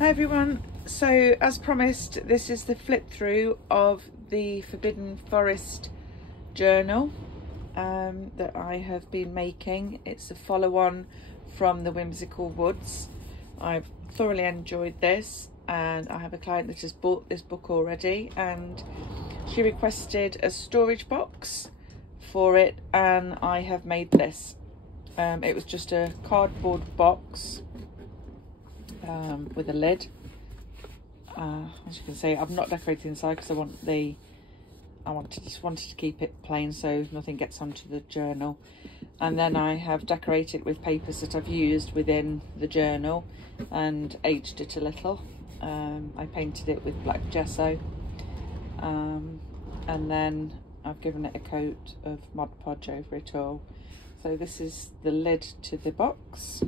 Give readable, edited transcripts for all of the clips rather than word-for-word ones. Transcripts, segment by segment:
Hi everyone, so as promised, this is the flip through of the Forbidden Forest journal that I have been making. It's a follow-on from the Whimsical Woods. I've thoroughly enjoyed this, and I have a client that has bought this book already, and she requested a storage box for it, and I have made this. It was just a cardboard box with a lid. As you can see, I've not decorated inside because just wanted to keep it plain so nothing gets onto the journal. And then I have decorated with papers that I've used within the journal and aged it a little. I painted it with black gesso, and then I've given it a coat of Mod Podge over it all. So this is the lid to the box.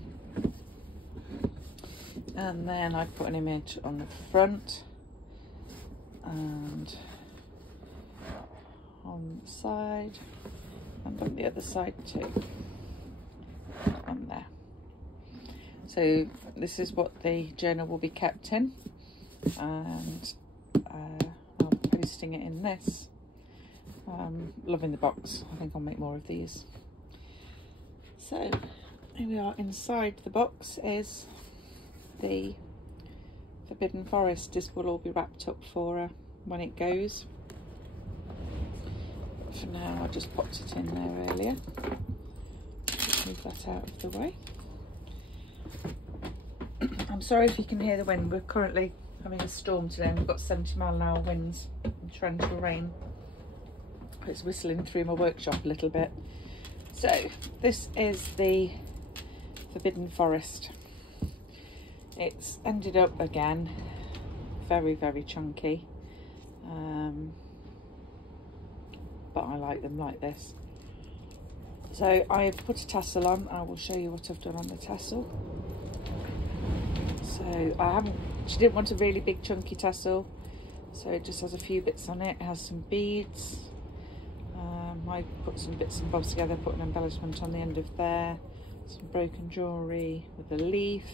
And then I put an image on the front and on the side and on the other side too, on there. So this is what the journal will be kept in, and I'm posting it in this. Loving the box. I think I'll make more of these. So here we are. Inside the box is the Forbidden Forest. This will all be wrapped up for her when it goes. But for now, I just popped it in there earlier. Just move that out of the way. I'm sorry if you can hear the wind. We're currently having a storm today, and we've got 70-mile-an-hour winds and torrential rain. It's whistling through my workshop a little bit. So this is the Forbidden Forest. It's ended up again very, very chunky, but I like them like this. So I've put a tassel on. I will show you what I've done on the tassel. So she didn't want a really big chunky tassel, so it just has a few bits on it. It has some beads. I put some bits and bobs together, put an embellishment on the end of there, some broken jewellery with a leaf.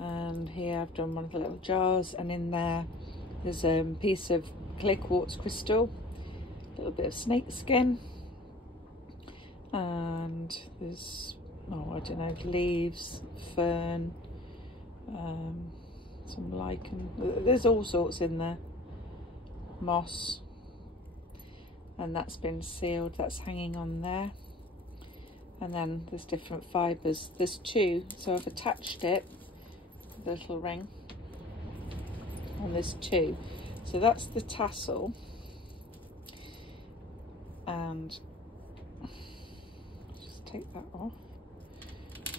And here I've done one of the little jars, and in there's a piece of clear quartz crystal, a little bit of snake skin, and there's, I don't know, leaves, fern, some lichen, there's all sorts in there, moss, and that's been sealed, that's hanging on there. And then there's different fibres, there's two, so I've attached it, the little ring, and there's two. So that's the tassel, and just take that off.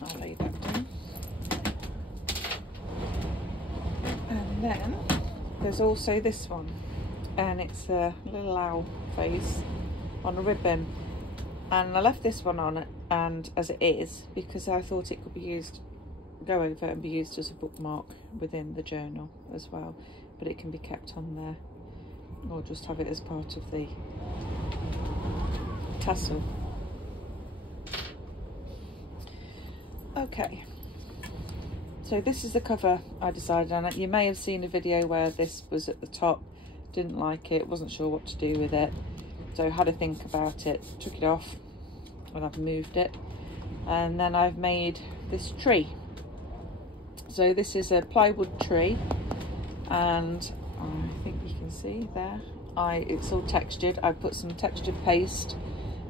I'll lay that down. And then there's also this one, and it's a little owl face on a ribbon, and I left this one on it and as it is because I thought it could be used, go over and be used as a bookmark within the journal as well, but it can be kept on there or just have it as part of the tassel. Okay, so this is the cover I decided on. You may have seen a video where this was at the top, didn't like it, wasn't sure what to do with it, so had a think about it, took it off and I've moved it, and then I've made this tree. So this is a plywood tree, and I think you can see there, it's all textured. I put some textured paste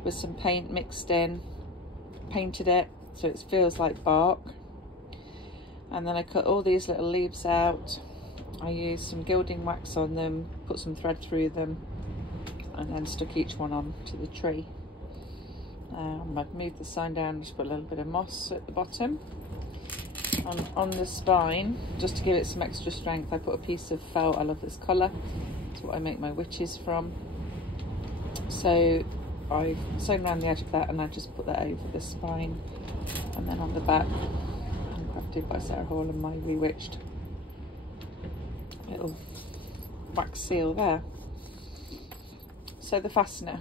with some paint mixed in, painted it so it feels like bark, and then I cut all these little leaves out. I used some gilding wax on them, put some thread through them, and then stuck each one on to the tree. I've moved the sign down, just put a little bit of moss at the bottom. On the spine, just to give it some extra strength, I put a piece of felt. I love this colour, it's what I make my witches from. So I've sewn around the edge of that, and I just put that over the spine, and then on the back, handcrafted by Sarah Hall and my Rewitched little wax seal there. So the fastener,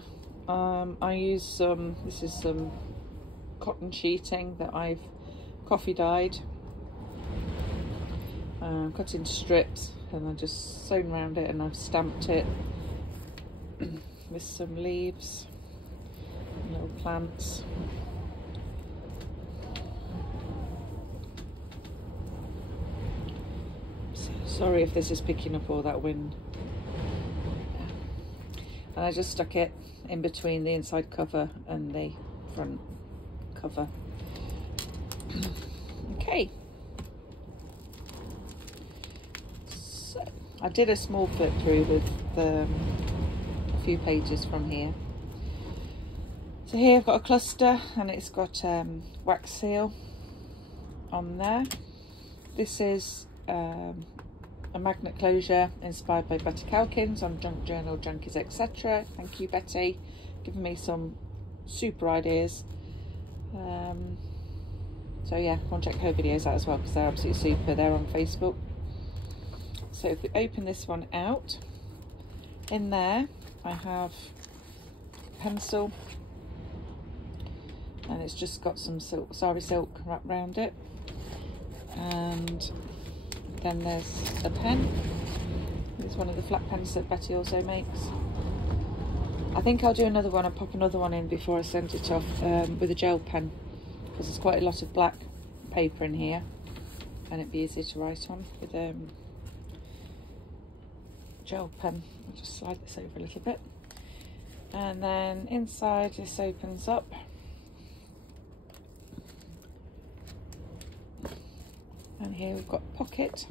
I use this is some cotton sheeting that I've coffee dyed. cut into strips, and I've just sewn around it, and I've stamped it with some leaves, little plants. Sorry if this is picking up all that wind. And I just stuck it in between the inside cover and the front cover. Okay. So I did a small flip through with a few pages from here. So here I've got a cluster, and it's got wax seal on there. This is a magnet closure inspired by Betty Calkins on Junk Journal, Junkies, etc. Thank you, Betty, giving me some super ideas. So yeah, go and check her videos out as well, because they're absolutely super. They're on Facebook. So if we open this one out, in there I have a pencil, and it's just got some silk, sari silk wrapped around it, and then there's a pen. It's one of the flat pens that Betty also makes. I think I'll do another one. I'll pop another one in before I send it off with a gel pen, because there's quite a lot of black paper in here, and it'd be easy to write on with a gel pen. I'll just slide this over a little bit, and then inside this opens up. And here we've got a pocket,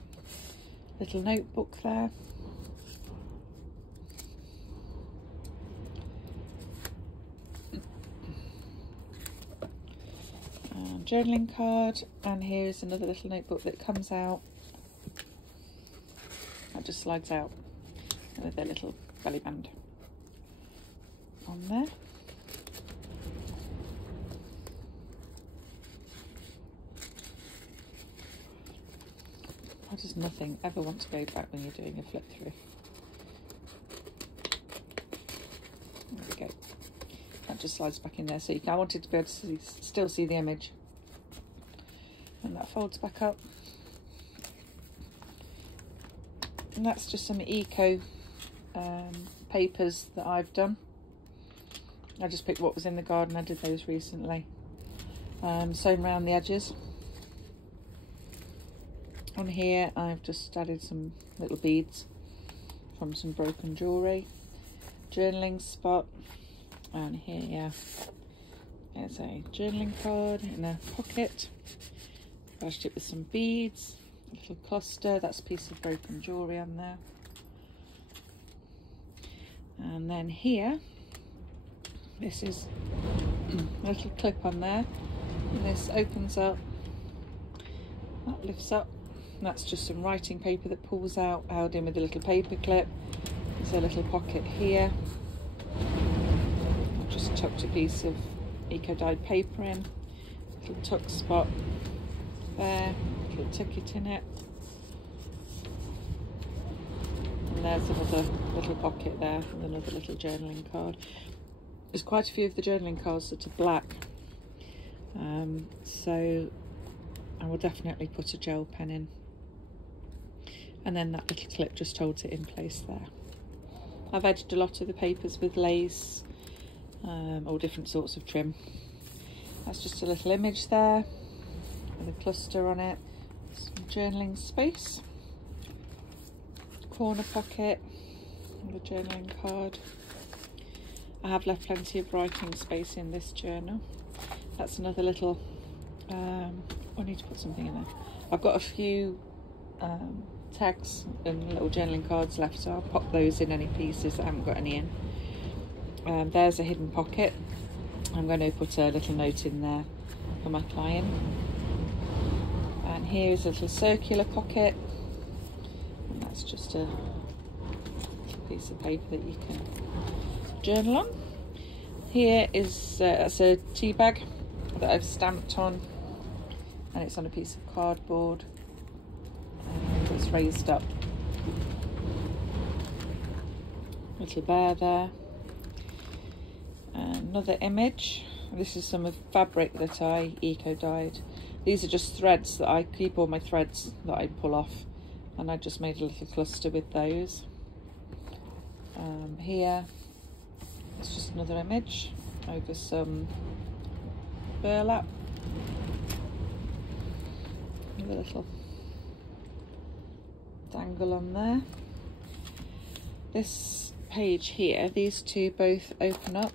little notebook there. Journaling card, and here's another little notebook that comes out. That just slides out with a little belly band on there. Why does nothing ever want to go back when you're doing a flip through? There we go. That just slides back in there, so you can, I wanted to be able to still see the image. And that folds back up. And that's just some eco papers that I've done. I just picked what was in the garden. I did those recently. Sewn around the edges. On here I've just added some little beads from some broken jewellery. Journaling spot. And here is a journaling card in a pocket. Bashed it with some beads, a little cluster, that's a piece of broken jewellery on there. And then here, this is a little clip on there, and this opens up, that lifts up, and that's just some writing paper that pulls out, held in with a little paper clip. There's a little pocket here. I've just tucked a piece of eco-dyed paper in, little tuck spot there, little ticket in it, and there's another little pocket there with another little journaling card. There's quite a few of the journaling cards that are black, so I will definitely put a gel pen in, and then that little clip just holds it in place there. I've edged a lot of the papers with lace, all different sorts of trim. That's just a little image there with a cluster on it, some journaling space, corner pocket with a journaling card. I have left plenty of writing space in this journal. That's another little, I need to put something in there. I've got a few tags and little journaling cards left, so I'll pop those in any pieces that I haven't got any in. There's a hidden pocket. I'm going to put a little note in there for my client. And here is a little circular pocket, and that's just a piece of paper that you can journal on. Here is that's a tea bag that I've stamped on, and it's on a piece of cardboard, and it's raised up. Little bear there. Another image. This is some of fabric that I eco-dyed. These are just threads that I keep all my threads that I pull off and I just made a little cluster with those. Here it's just another image over some burlap with a little dangle on there. This page here, these two both open up.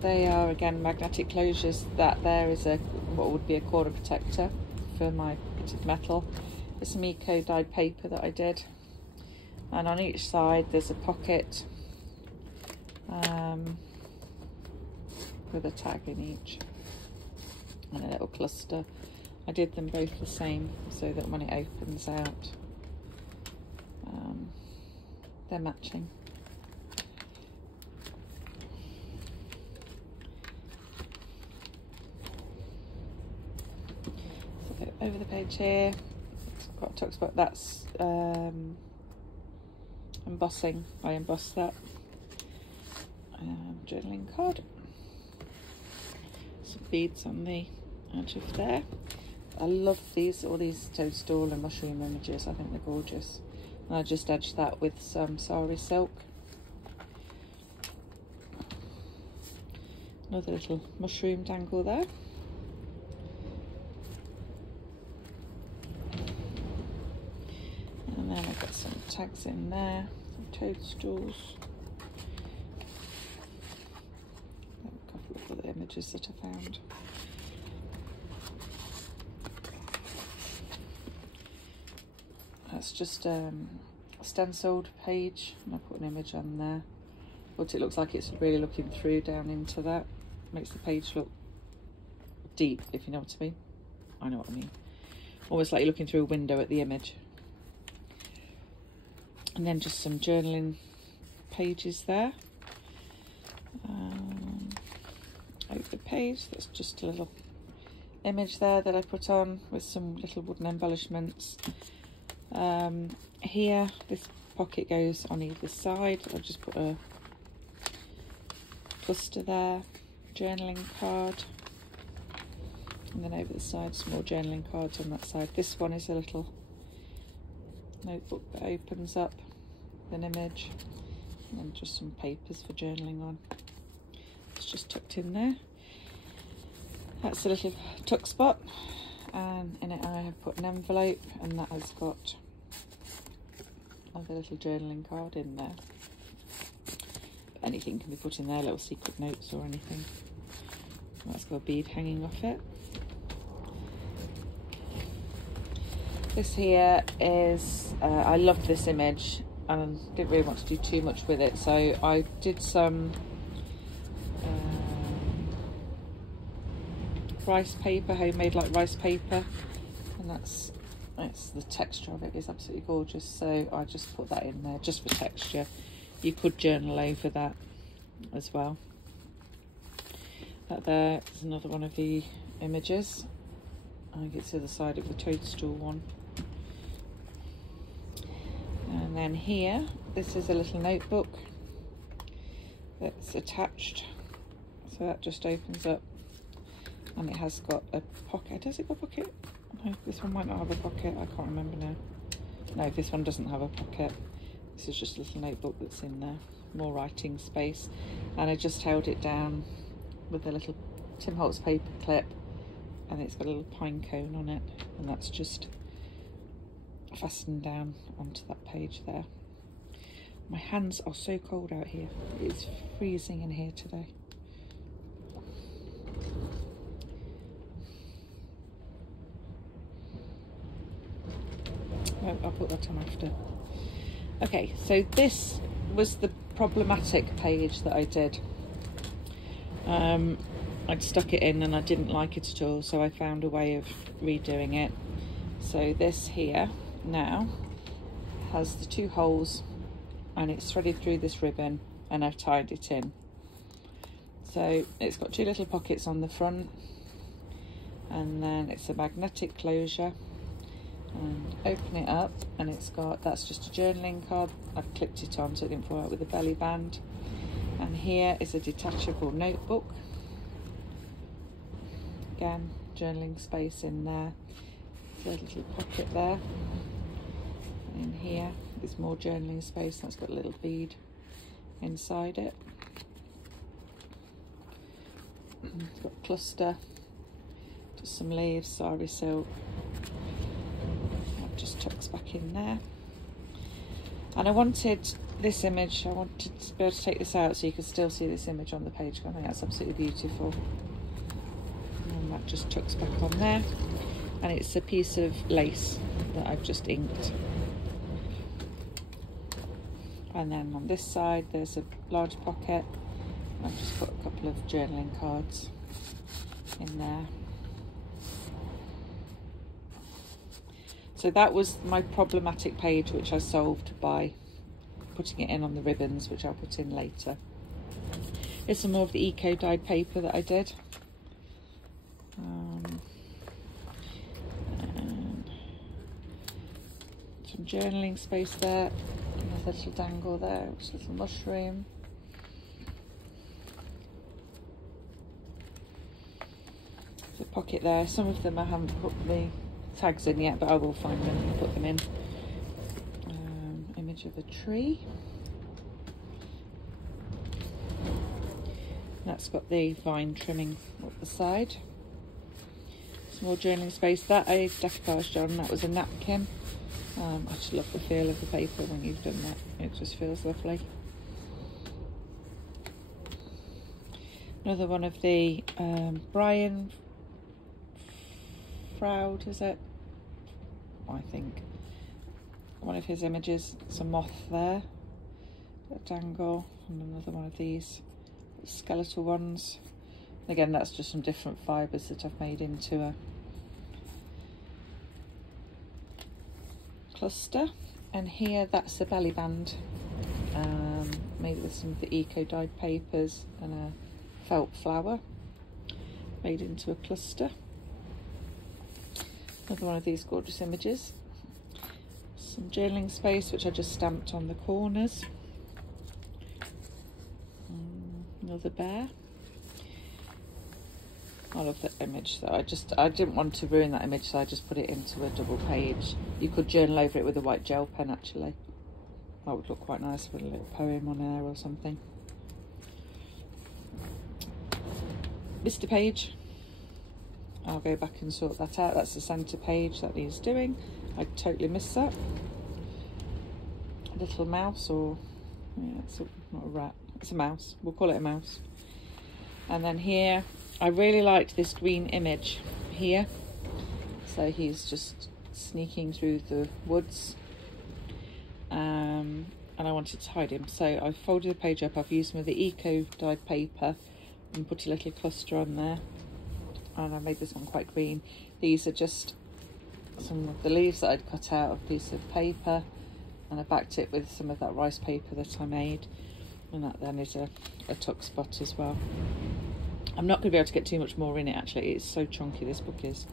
They are again magnetic closures. That there is a what would be a corner protector for my bit of metal. It's some eco dyed paper that I did, and on each side there's a pocket with a tag in each and a little cluster. I did them both the same so that when it opens out they're matching. So over the page here, talks about that's embossing. I embossed that journaling card. Some beads on the edge of there. I love these, all these toadstool and mushroom images. I think they're gorgeous. And I just edged that with some sari silk. Another little mushroom dangle there. And then I've got some tags in there, some toadstools. A couple of other images that I found. That's just a stenciled page, and I put an image on there. What it looks like, it's really looking through down into that. Makes the page look deep, if you know what I mean. I know what I mean. Almost like you're looking through a window at the image. And then just some journaling pages there. Over the page, that's just a little image there that I put on with some little wooden embellishments. Here, this pocket goes on either side. I'll just put a cluster there, journaling card, and then over the side some more journaling cards on that side. This one is a little notebook that opens up with an image, and then just some papers for journaling on. It's just tucked in there. That's a little tuck spot, and in it I have put an envelope, and that has got another little journaling card in there. Anything can be put in there, little secret notes or anything. That's got a bead hanging off it. This here is, I loved this image and didn't really want to do too much with it, so I did some rice paper, homemade like rice paper, and that's the texture of it is absolutely gorgeous, so I just put that in there just for texture. You could journal over that as well. That there is another one of the images. I think it's the other side of the toadstool one. And then here, this is a little notebook that's attached, so that just opens up, and it has got a pocket. Does it got a pocket? No, this one might not have a pocket. I can't remember now. No, this one doesn't have a pocket. This is just a little notebook that's in there. More writing space. And I just held it down with a little Tim Holtz paper clip, and it's got a little pine cone on it, and that's just fastened down onto that page there. My hands are so cold out here. It's freezing in here today. Oh, I'll put that on after. Okay, so this was the problematic page that I did. I'd stuck it in and I didn't like it at all, so I found a way of redoing it. So this here now has the two holes, and it's threaded through this ribbon, and I've tied it in. So it's got two little pockets on the front, and then it's a magnetic closure, and open it up, and it's got, that's just a journaling card. I've clipped it on so it didn't fall out with the belly band. And here is a detachable notebook. Again, journaling space in there. a little pocket there. In here is more journaling space. That's got a little bead inside it. It's got a cluster, just some leaves, sari silk. That just tucks back in there. And I wanted this image, I wanted to be able to take this out so you could still see this image on the page. I think that's absolutely beautiful. And that just tucks back on there. And it's a piece of lace that I've just inked. And then on this side there's a large pocket. I've just put a couple of journaling cards in there. So that was my problematic page, which I solved by putting it in on the ribbons, which I'll put in later. Here's some more of the eco dyed paper that I did. And some journaling space there. Another little dangle there, which is a little mushroom. There's a pocket there. Some of them I haven't put the tags in yet, but I will find them and put them in. Image of a tree. That's got the vine trimming up the side. Some more journaling space. That I decoupaged on. That was a napkin. I just love the feel of the paper when you've done that. It just feels lovely. Another one of the Brian Froud, is it? I think. One of his images. It's a moth there. A dangle. And another one of these skeletal ones. Again, that's just some different fibres that I've made into a cluster. And here, that's a belly band. Made with some of the eco dyed papers and a felt flower. Made into a cluster. Another one of these gorgeous images. Some journaling space, which I just stamped on the corners. Another bear. I love that image. So I didn't want to ruin that image, so I just put it into a double page. You could journal over it with a white gel pen, actually. That would look quite nice with a little poem on there or something. Mr. Page. I'll go back and sort that out. That's the centre page that needs doing. I totally missed that. A little mouse, or yeah, it's not a rat. It's a mouse. We'll call it a mouse. And then here, I really liked this green image here. So he's just sneaking through the woods. And I wanted to hide him. So I folded the page up. I've used some of the eco dyed paper and put a little cluster on there. And I made this one quite green. These are just some of the leaves that I'd cut out of a piece of paper, and I backed it with some of that rice paper that I made, and that then is a tuck spot as well. I'm not going to be able to get too much more in it, actually. It's so chunky, this book is.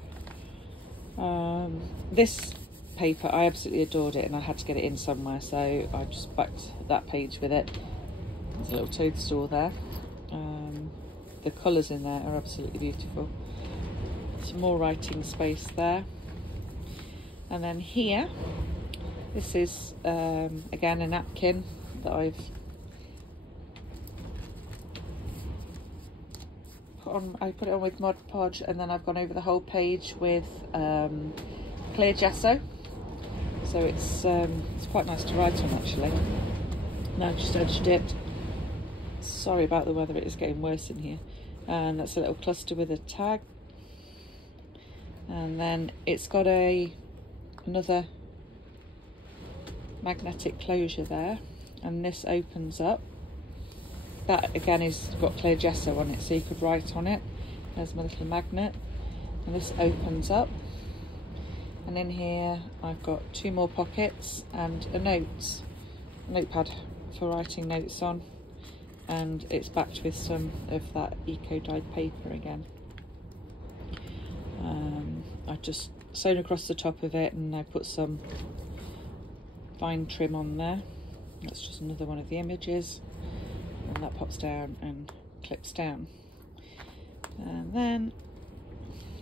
This paper, I absolutely adored it, and I had to get it in somewhere, so I just backed that page with it. There's a little toadstool there. The colours in there are absolutely beautiful. Some more writing space there. And then here, this is again a napkin that I've put on. I put it on with Mod Podge, and then I've gone over the whole page with clear gesso. So it's quite nice to write on, actually. Now I've just edged it. Sorry about the weather, it is getting worse in here. And that's a little cluster with a tag. And then it's got another magnetic closure there, and this opens up. That again is got clear gesso on it, so you could write on it. There's my little magnet, and this opens up. And in here I've got 2 more pockets and a notepad for writing notes on. And it's backed with some of that eco dyed paper again. I just sewn across the top of it, and I put some vine trim on there. That's just another one of the images, and that pops down and clips down. And then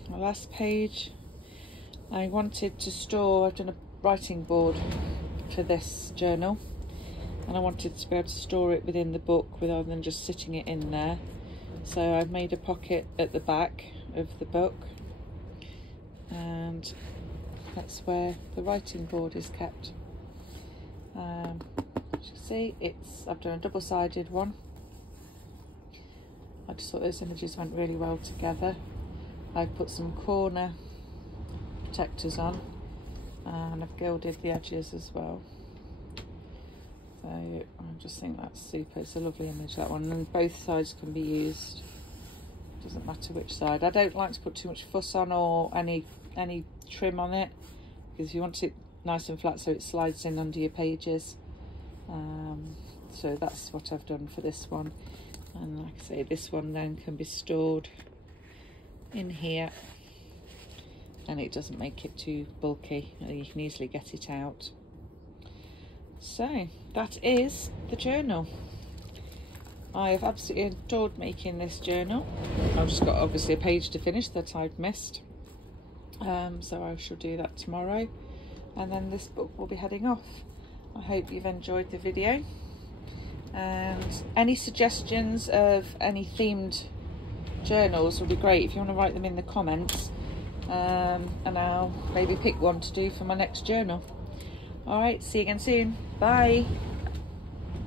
my last page, I wanted to store, I've done a writing board for this journal, and I wanted to be able to store it within the book rather than just sitting it in there. So I've made a pocket at the back of the book, and that's where the writing board is kept. As you can see, I've done a double-sided one. I just thought those images went really well together. I put some corner protectors on, and I've gilded the edges as well. So I just think that's super. It's a lovely image, that one, and both sides can be used. Doesn't matter which side. I don't like to put too much fuss on or any trim on it, because you want it nice and flat so it slides in under your pages. So that's what I've done for this one. And like I say, this one then can be stored in here, and it doesn't make it too bulky. You can easily get it out. So that is the journal. I have absolutely adored making this journal. I've just got obviously a page to finish that I've missed. So I shall do that tomorrow, and then this book will be heading off. I hope you've enjoyed the video, and any suggestions of any themed journals would be great if you want to write them in the comments, and I'll maybe pick one to do for my next journal. Alright, see you again soon. Bye.